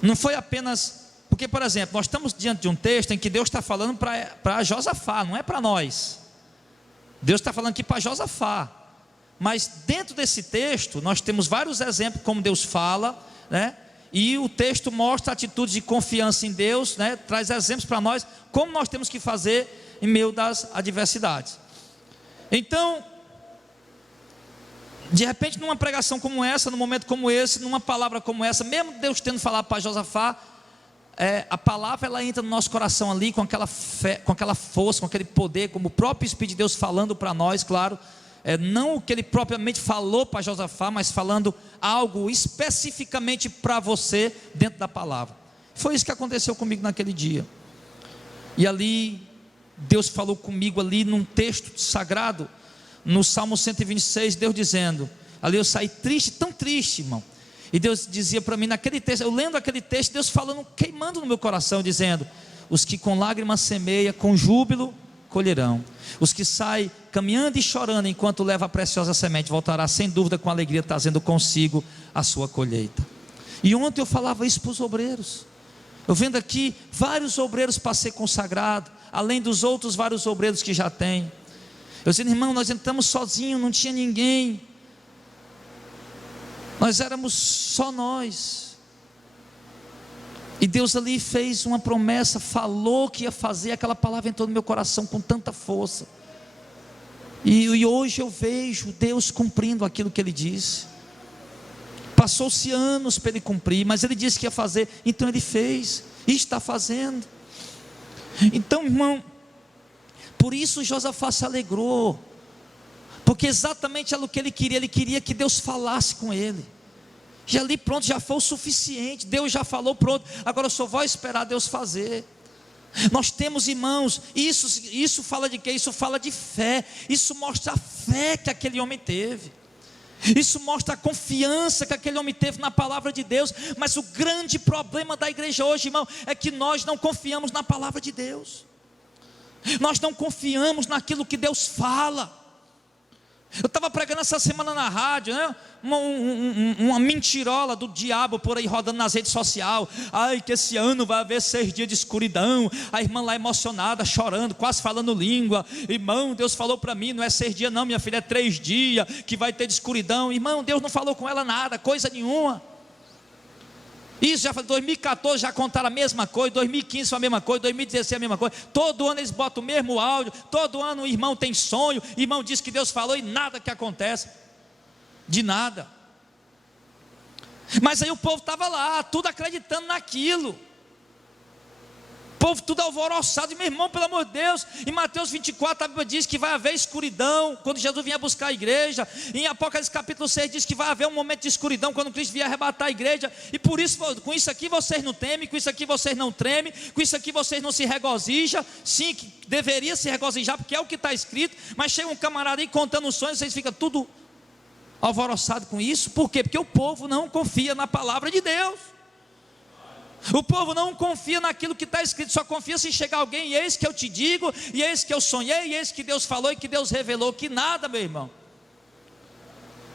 não foi apenas, porque por exemplo, nós estamos diante de um texto em que Deus está falando para Josafá, não é para nós, Deus está falando aqui para Josafá, mas dentro desse texto, nós temos vários exemplos como Deus fala, né? E o texto mostra atitudes de confiança em Deus, né? Traz exemplos para nós, como nós temos que fazer em meio das adversidades. Então, de repente numa pregação como essa, num momento como esse, numa palavra como essa, mesmo Deus tendo falado para Josafá, a palavra ela entra no nosso coração ali, com aquela fé, com aquela força, com aquele poder, como o próprio Espírito de Deus falando para nós, claro, não o que ele propriamente falou para Josafá, mas falando algo especificamente para você, dentro da palavra. Foi isso que aconteceu comigo naquele dia, e ali, Deus falou comigo ali num texto sagrado, no Salmo 126, Deus dizendo, ali eu saí triste, tão triste, irmão, e Deus dizia para mim naquele texto, eu lendo aquele texto, Deus falando, queimando no meu coração, dizendo, os que com lágrimas semeiam, com júbilo colherão, os que saem caminhando e chorando, enquanto leva a preciosa semente, voltará sem dúvida com alegria, trazendo consigo a sua colheita. E ontem eu falava isso para os obreiros, eu vendo aqui vários obreiros para ser consagrado, além dos outros vários obreiros que já tem, eu dizendo, irmão, nós entramos sozinhos, não tinha ninguém, nós éramos só nós, e Deus ali fez uma promessa, falou que ia fazer, aquela palavra entrou no meu coração com tanta força, e hoje eu vejo Deus cumprindo aquilo que Ele disse. Passou-se anos para Ele cumprir, mas Ele disse que ia fazer, então Ele fez, e está fazendo. Então, irmão, por isso Josafá se alegrou, porque exatamente era o que ele queria que Deus falasse com ele, já ali pronto, já foi o suficiente, Deus já falou, pronto, agora eu só vou esperar Deus fazer. Nós temos, irmãos, isso fala de quê? Isso fala de fé, isso mostra a fé que aquele homem teve, isso mostra a confiança que aquele homem teve na palavra de Deus. Mas o grande problema da igreja hoje, irmão, é que nós não confiamos na palavra de Deus, nós não confiamos naquilo que Deus fala. Eu estava pregando essa semana na rádio, né? Uma mentirola do diabo por aí rodando nas redes sociais. Ai, que esse ano vai haver 6 dias de escuridão. A irmã lá emocionada, chorando, quase falando língua. Irmão, Deus falou para mim, não é 6 dias não, minha filha, é 3 dias que vai ter de escuridão. Irmão, Deus não falou com ela nada, coisa nenhuma. Isso já foi 2014, já contaram a mesma coisa, 2015 foi a mesma coisa, 2016 a mesma coisa, todo ano eles botam o mesmo áudio, todo ano o irmão tem sonho, o irmão diz que Deus falou e nada que acontece, de nada. Mas aí o povo estava lá, tudo acreditando naquilo, o povo tudo alvoroçado, e meu irmão, pelo amor de Deus, em Mateus 24 a Bíblia diz que vai haver escuridão, quando Jesus vier buscar a igreja, em Apocalipse capítulo 6 diz que vai haver um momento de escuridão, quando Cristo vier arrebatar a igreja, e por isso, com isso aqui vocês não temem, com isso aqui vocês não tremem, com isso aqui vocês não se regozijam, sim, que deveria se regozijar, porque é o que está escrito, mas chega um camarada aí contando um sonho, vocês ficam tudo alvoroçado com isso. Por quê? Porque o povo não confia na palavra de Deus. O povo não confia naquilo que está escrito, só confia se chegar alguém, e eis que eu te digo, e eis que eu sonhei, e eis que Deus falou, e que Deus revelou, que nada, meu irmão.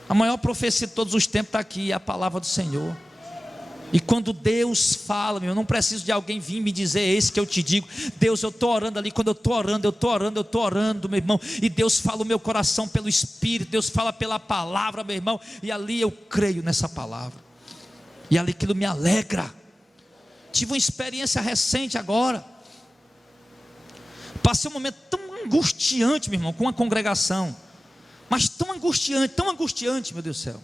A maior profecia de todos os tempos está aqui, é a palavra do Senhor. E quando Deus fala, meu, eu não preciso de alguém vir me dizer, eis que eu te digo. Deus, eu estou orando ali, quando eu estou orando, meu irmão, e Deus fala o meu coração pelo Espírito, Deus fala pela palavra, meu irmão, e ali eu creio nessa palavra, e ali aquilo me alegra. Tive uma experiência recente agora, passei um momento tão angustiante, meu irmão, com uma congregação, mas tão angustiante, meu Deus do céu,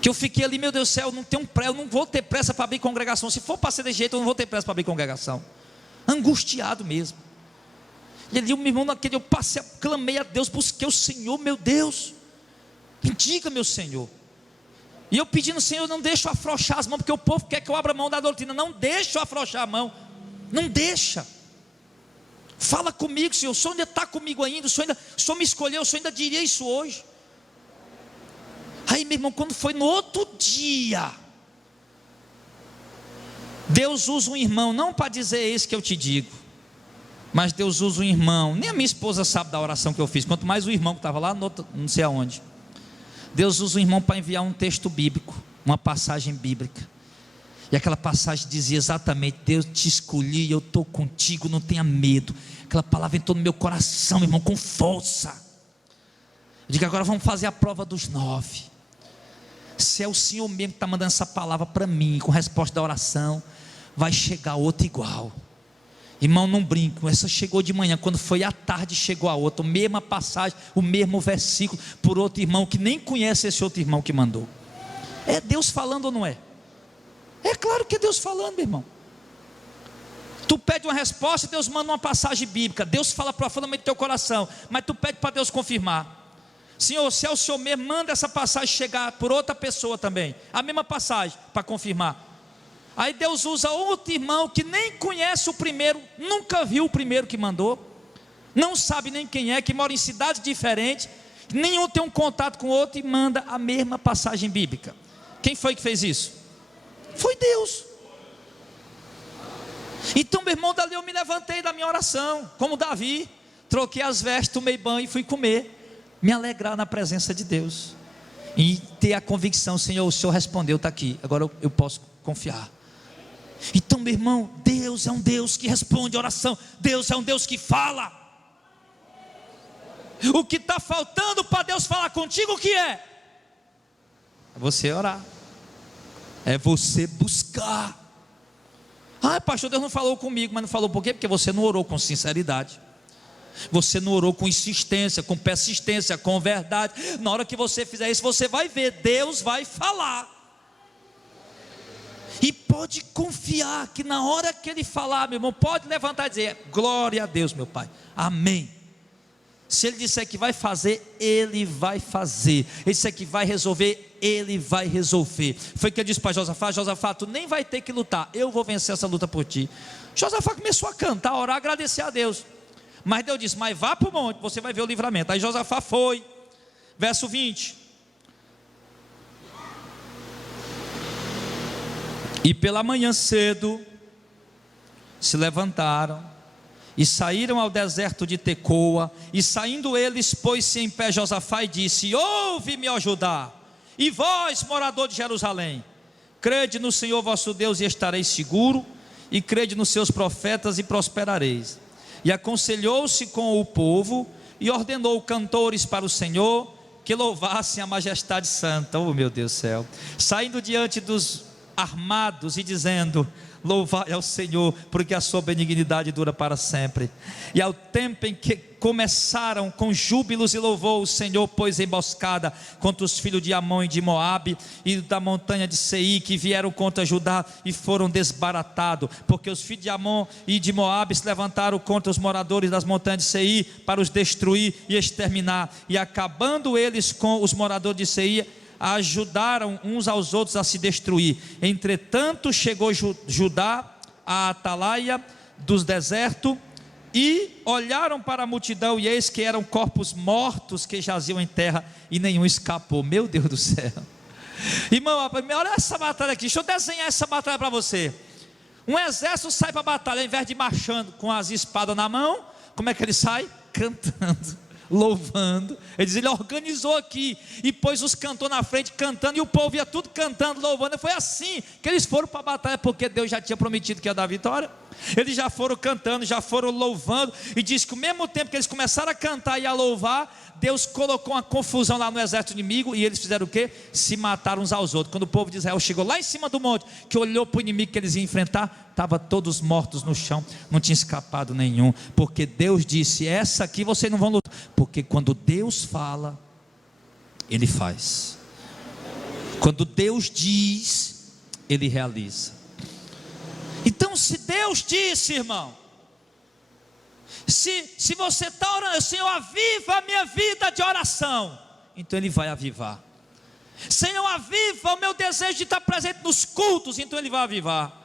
que eu fiquei ali, meu Deus do céu, eu não vou ter pressa para abrir congregação, se for para ser desse jeito, eu não vou ter pressa para abrir congregação, angustiado mesmo. E ali, meu irmão, naquele eu passei, clamei a Deus, busquei o Senhor, meu Deus, Me diga, meu Senhor. E eu pedindo, Senhor, não deixa eu afrouxar as mãos, porque o povo quer que eu abra a mão da doutrina. Não deixa eu afrouxar a mão. Não deixa. Fala comigo, Senhor. O Senhor ainda está comigo ainda. O Senhor me escolheu. O Senhor ainda diria isso hoje. Aí, meu irmão, quando foi no outro dia, Deus usa um irmão, não para dizer isso que eu te digo, mas Deus usa um irmão. Nem a minha esposa sabe da oração que eu fiz, quanto mais o irmão que estava lá, não sei aonde. Deus usa um irmão para enviar um texto bíblico, uma passagem bíblica. E aquela passagem dizia exatamente: Deus te escolhi, eu estou contigo, não tenha medo. Aquela palavra entrou no meu coração, meu irmão, com força. Eu digo: agora vamos fazer a prova dos 9. Se é o Senhor mesmo que está mandando essa palavra para mim, com resposta da oração, vai chegar outra igual. Irmão, não brinco, essa chegou de manhã, quando foi à tarde chegou a outra, a mesma passagem, o mesmo versículo, por outro irmão que nem conhece esse outro irmão que mandou. É Deus falando ou não é? É claro que é Deus falando, meu irmão. Tu pede uma resposta e Deus manda uma passagem bíblica. Deus fala profundamente no teu coração, mas tu pede para Deus confirmar. Senhor, se é o Senhor mesmo, manda essa passagem chegar por outra pessoa também, a mesma passagem, para confirmar. Aí Deus usa outro irmão que nem conhece o primeiro, nunca viu o primeiro que mandou, não sabe nem quem é, que mora em cidades diferentes, nenhum tem um contato com o outro, e manda a mesma passagem bíblica. Quem foi que fez isso? Foi Deus. Então, meu irmão, dali eu me levantei da minha oração, como Davi, troquei as vestes, tomei banho e fui comer, me alegrar na presença de Deus, e ter a convicção: Senhor, o Senhor respondeu, está aqui, agora eu posso confiar. Então, meu irmão, Deus é um Deus que responde a oração, Deus é um Deus que fala. O que está faltando para Deus falar contigo, o que é? É você orar, é você buscar. Ah, pastor, Deus não falou comigo. Mas não falou por quê? Porque você não orou com sinceridade, você não orou com insistência, com persistência, com verdade. Na hora que você fizer isso, você vai ver, Deus vai falar. E pode confiar que na hora que Ele falar, meu irmão, pode levantar e dizer: glória a Deus, meu Pai, amém. Se Ele disser que vai fazer, Ele vai fazer. Ele disser que vai resolver, Ele vai resolver. Foi o que eu disse para Josafá: Josafá, tu nem vai ter que lutar, eu vou vencer essa luta por ti. Josafá começou a cantar, a orar, agradecer a Deus. Mas Deus disse: mas vá para o monte, você vai ver o livramento. Aí Josafá foi. Verso 20. E pela manhã cedo se levantaram e saíram ao deserto de Tecoa. E saindo eles, pôs-se em pé Josafá e disse: ouve-me, ó Judá, e vós, morador de Jerusalém, crede no Senhor vosso Deus e estareis seguro, e crede nos seus profetas e prosperareis. E aconselhou-se com o povo e ordenou cantores para o Senhor, que louvassem a majestade santa. Oh, meu Deus do céu! Saindo diante dos armados e dizendo: louvai ao Senhor, porque a sua benignidade dura para sempre. E ao tempo em que começaram com júbilos e louvor, o Senhor pôs emboscada contra os filhos de Amon e de Moabe e da montanha de Seir, que vieram contra Judá e foram desbaratados, porque os filhos de Amon e de Moabe se levantaram contra os moradores das montanhas de Seir para os destruir e exterminar. E acabando eles com os moradores de Seir, ajudaram uns aos outros a se destruir. Entretanto chegou Judá à atalaia dos desertos, e olharam para a multidão, e eis que eram corpos mortos que jaziam em terra, e nenhum escapou. Meu Deus do céu, irmão, olha essa batalha aqui. Deixa eu desenhar essa batalha para você. Um exército sai para a batalha, ao invés de marchando com as espadas na mão, como é que ele sai? Cantando, louvando. Ele organizou aqui e pôs os cantores na frente cantando, e o povo ia tudo cantando, louvando. Foi assim que eles foram para a batalha, porque Deus já tinha prometido que ia dar a vitória. Eles já foram cantando, já foram louvando, e diz que ao mesmo tempo que eles começaram a cantar e a louvar, Deus colocou uma confusão lá no exército inimigo, e eles fizeram o quê? Se mataram uns aos outros. Quando o povo de Israel chegou lá em cima do monte, que olhou para o inimigo que eles iam enfrentar, estavam todos mortos no chão, não tinha escapado nenhum, porque Deus disse: essa aqui vocês não vão lutar, porque quando Deus fala, Ele faz. Quando Deus diz, Ele realiza. Então, se Deus disse, irmão, se você está orando: Senhor, aviva a minha vida de oração, então Ele vai avivar. Senhor, aviva o meu desejo de estar presente nos cultos, então Ele vai avivar.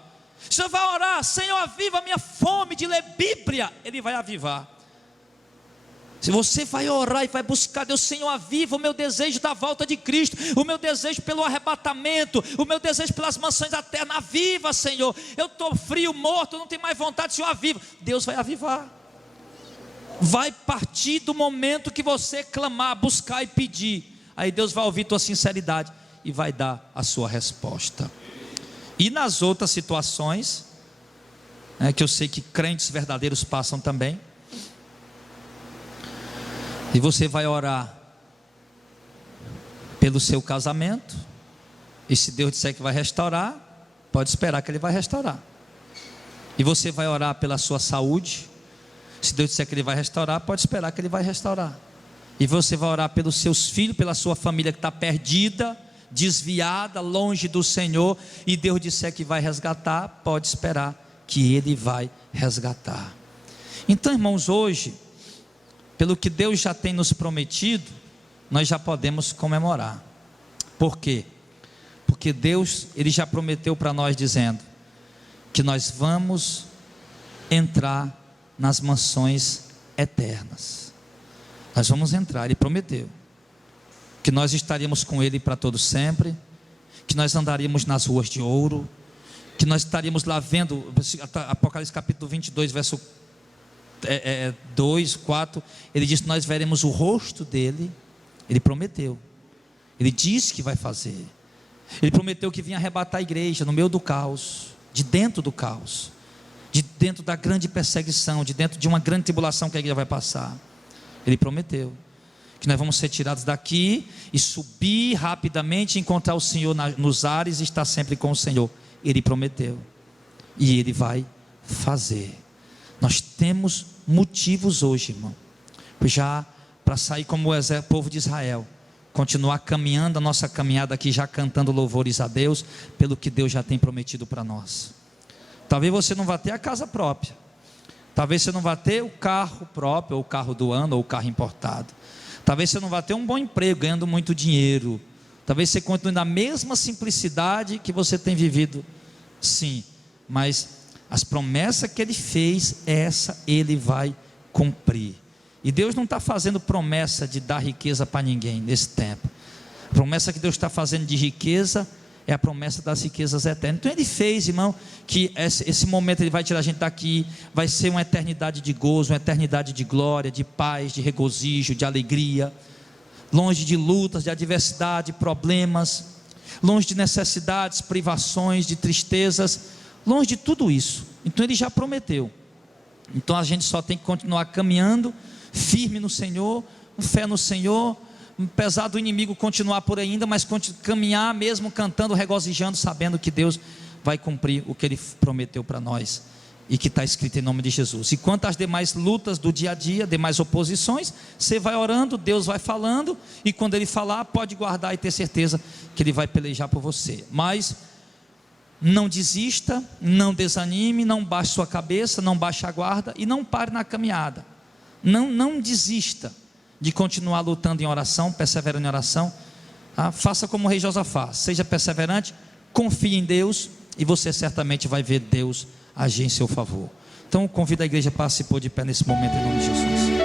Você vai orar, Senhor, aviva a minha fome de ler Bíblia, Ele vai avivar. Se você vai orar e vai buscar Deus, Senhor, aviva o meu desejo da volta de Cristo, o meu desejo pelo arrebatamento, o meu desejo pelas mansões da terra, aviva, Senhor. Eu estou frio, morto, não tenho mais vontade, Senhor, aviva. Deus vai avivar. Vai partir do momento que você clamar, buscar e pedir. Aí Deus vai ouvir tua sinceridade e vai dar a sua resposta. E nas outras situações, que eu sei que crentes verdadeiros passam também, e você vai orar pelo seu casamento, e se Deus disser que vai restaurar, pode esperar que Ele vai restaurar. E você vai orar pela sua saúde, se Deus disser que Ele vai restaurar, pode esperar que Ele vai restaurar. E você vai orar pelos seus filhos, pela sua família que está perdida, desviada, longe do Senhor, e Deus disser que vai resgatar, pode esperar que Ele vai resgatar. Então, irmãos, hoje, pelo que Deus já tem nos prometido, nós já podemos comemorar. Por quê? Porque Deus, Ele já prometeu para nós dizendo que nós vamos entrar nas mansões eternas. Nós vamos entrar, Ele prometeu que nós estaríamos com Ele para todo sempre, que nós andaríamos nas ruas de ouro, que nós estaríamos lá vendo, Apocalipse capítulo 22, verso 2, 4, ele diz que nós veremos o rosto dele. Ele prometeu, ele disse que vai fazer. Ele prometeu que vinha arrebatar a igreja no meio do caos, de dentro do caos, de dentro da grande perseguição, de dentro de uma grande tribulação que a igreja vai passar. Ele prometeu que nós vamos ser tirados daqui e subir rapidamente, encontrar o Senhor nos ares e estar sempre com o Senhor. Ele prometeu e Ele vai fazer. Nós temos motivos hoje, irmão, já para sair como o povo de Israel, continuar caminhando a nossa caminhada aqui, já cantando louvores a Deus, pelo que Deus já tem prometido para nós. Talvez você não vá ter a casa própria, talvez você não vá ter o carro próprio, ou o carro do ano, ou o carro importado, talvez você não vá ter um bom emprego, ganhando muito dinheiro, talvez você continue na mesma simplicidade que você tem vivido, sim, mas as promessas que Ele fez, essa Ele vai cumprir. E Deus não está fazendo promessa de dar riqueza para ninguém nesse tempo. A promessa que Deus está fazendo de riqueza é a promessa das riquezas eternas. Então Ele fez, irmão, que esse momento Ele vai tirar a gente daqui, vai ser uma eternidade de gozo, uma eternidade de glória, de paz, de regozijo, de alegria, longe de lutas, de adversidade, de problemas, longe de necessidades, privações, de tristezas, longe de tudo isso. Então Ele já prometeu. Então a gente só tem que continuar caminhando firme no Senhor, com fé no Senhor, apesar do inimigo continuar por aí ainda, mas caminhar mesmo cantando, regozijando, sabendo que Deus vai cumprir o que Ele prometeu para nós e que está escrito em nome de Jesus. E quanto às demais lutas do dia a dia, demais oposições, você vai orando, Deus vai falando, e quando Ele falar, pode guardar e ter certeza que Ele vai pelejar por você. Mas não desista, não desanime, não baixe sua cabeça, não baixe a guarda e não pare na caminhada. Não desista de continuar lutando em oração, perseverando em oração. Faça como o rei Josafá, seja perseverante, confie em Deus e você certamente vai ver Deus agir em seu favor. Então convido a igreja para se pôr de pé nesse momento em nome de Jesus.